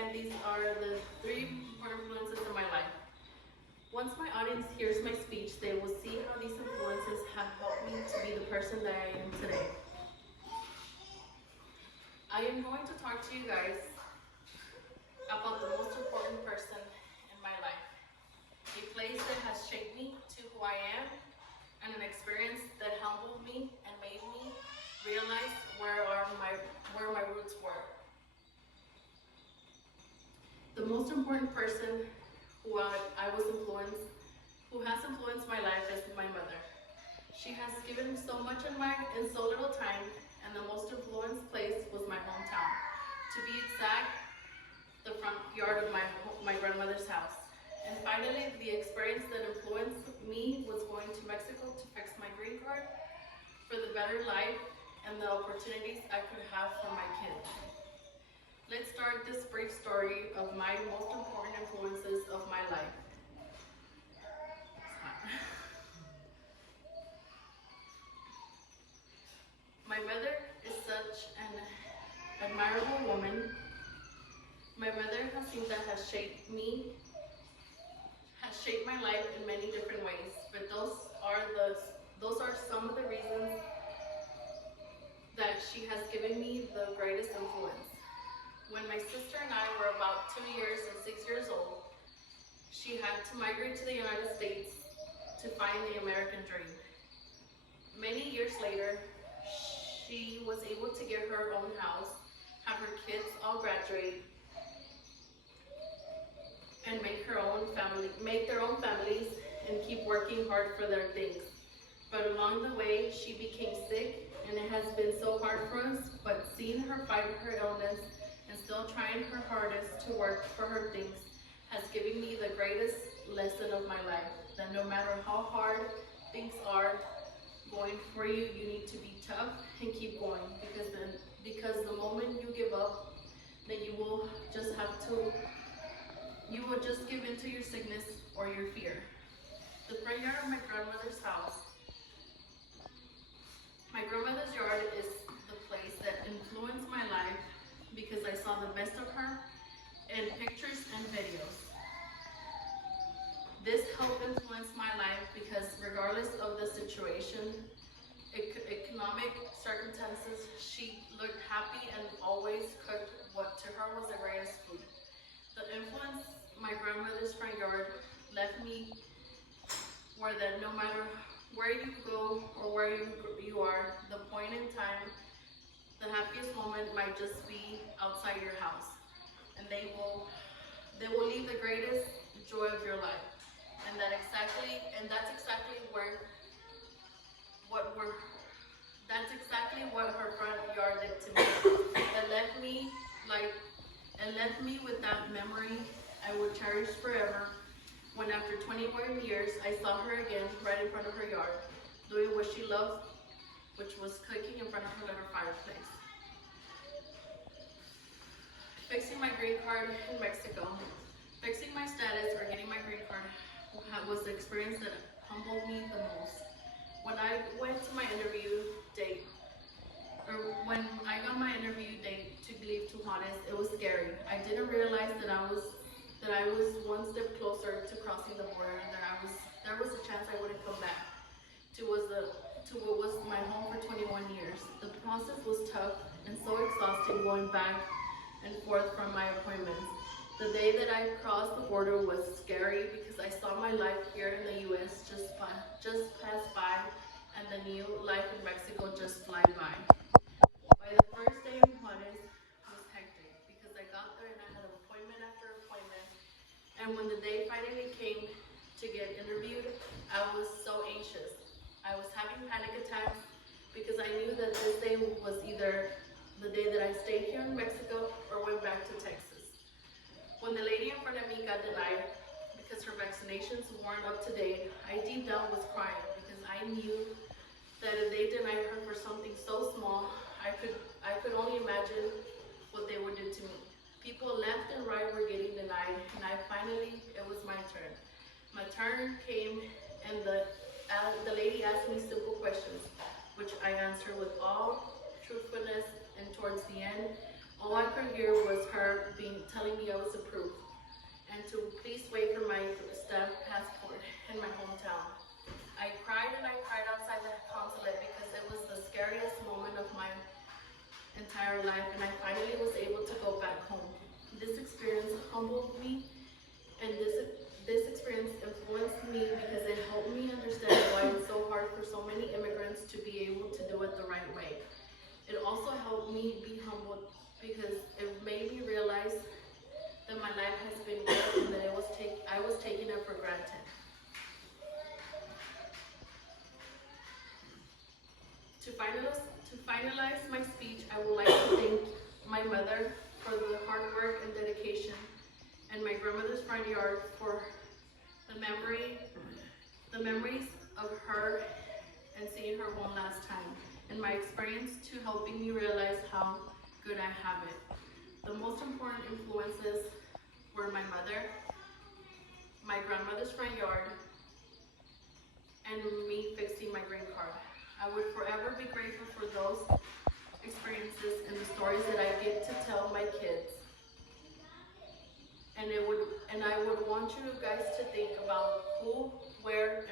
and these are the 3 important influences in my life. Once my audience hears my speech, they will see how these influences have helped me to be the person that I am today. I am going to talk to you guys about the most important person in my life. A place that has shaped me to who I am, and an experience that humbled me and made me realize where my roots were. The most important person who has influenced my life is my mother. She has given so much in so little time, and the most influenced place was my hometown. To be exact, the front yard of my grandmother's house. And finally, the experience that influenced me was going to Mexico to fix my green card for the better life and the opportunities I could have for my kids. Let's start this brief story of my most important influences of my life. My mother is such an admirable woman. My mother, Jacinta, has shaped my life in many different ways, but those are some of the reasons that she has given me the greatest influence. When my sister and I were about 2 years and 6 years old, she had to migrate to the United States to find the American dream. Many years later, she was able to get her own house, have her kids all graduate, and make their own families, and keep working hard for their things. But along the way, she became sick, and it has been so hard for us, but seeing her fight her illness and still trying her hardest to work for her things has given me the greatest lesson of my life, that no matter how hard things are going for you, you need to be tough and keep going, because the moment you give up, then you will just give in to your sickness or your fear. The front yard of my grandmother's house. My grandmother's yard is the place that influenced my life because I saw the best of her in pictures and videos. This helped influence my life because regardless of the situation, economic circumstances, she looked happy and always cooked what to her was the greatest food. The influence my grandmother's front yard left me were that no matter where you go or where you are, the point in time, the happiest moment might just be outside your house, and they will leave the greatest joy of your life. And that's exactly what her front yard did to me. It left me with that memory I would cherish forever, when after 21 years I saw her again right in front of her yard, doing what she loved, which was cooking in front of her little fireplace. Fixing my green card in Mexico. Fixing my status or getting my green card was the experience that humbled me the most. When I went to my interview date, when I got my interview date to leave to Juarez, it was scary. I didn't realize that I was one step closer to crossing the border, and that there was a chance I wouldn't come back to what was my home for 21 years. The process was tough and so exhausting, going back and forth from my appointments. The day that I crossed the border was scary because I saw my life here in the U.S. just pass by, and the new life in Mexico just fly by. By the first day in Juarez was hectic because I got there and I had appointment after appointment. And when the day finally came to get interviewed, I was so anxious. I was having panic attacks because I knew that this day was either the day that I stayed here in Mexico or went back to Texas. When the lady in front of me got denied because her vaccinations weren't up to date, I deep down was crying because I knew that if they denied her for something so small, I could only imagine what they would do to me. People left and right were getting denied, and it was my turn. My turn came, and the lady asked me simple questions, which I answered with all truthfulness, and towards the end, all I could hear was her telling me I finally was able to go back home. This experience humbled me, and this experience influenced me because it helped me understand why it's so hard for so many immigrants to be able to do it the right way. It also helped me be humbled because it made me realize that my life has been good and that I was taking it for granted. To finalize my speech, I would like to thank my mother for the hard work and dedication, and my grandmother's front yard for the memories of her and seeing her one last time, and my experience to helping me realize how good I have it. The most important influences were my mother, my grandmother's front yard, and me fixing my green card. I would forever be grateful for those experiences and the stories that I get to tell my kids. And I would want you guys to think about who, where,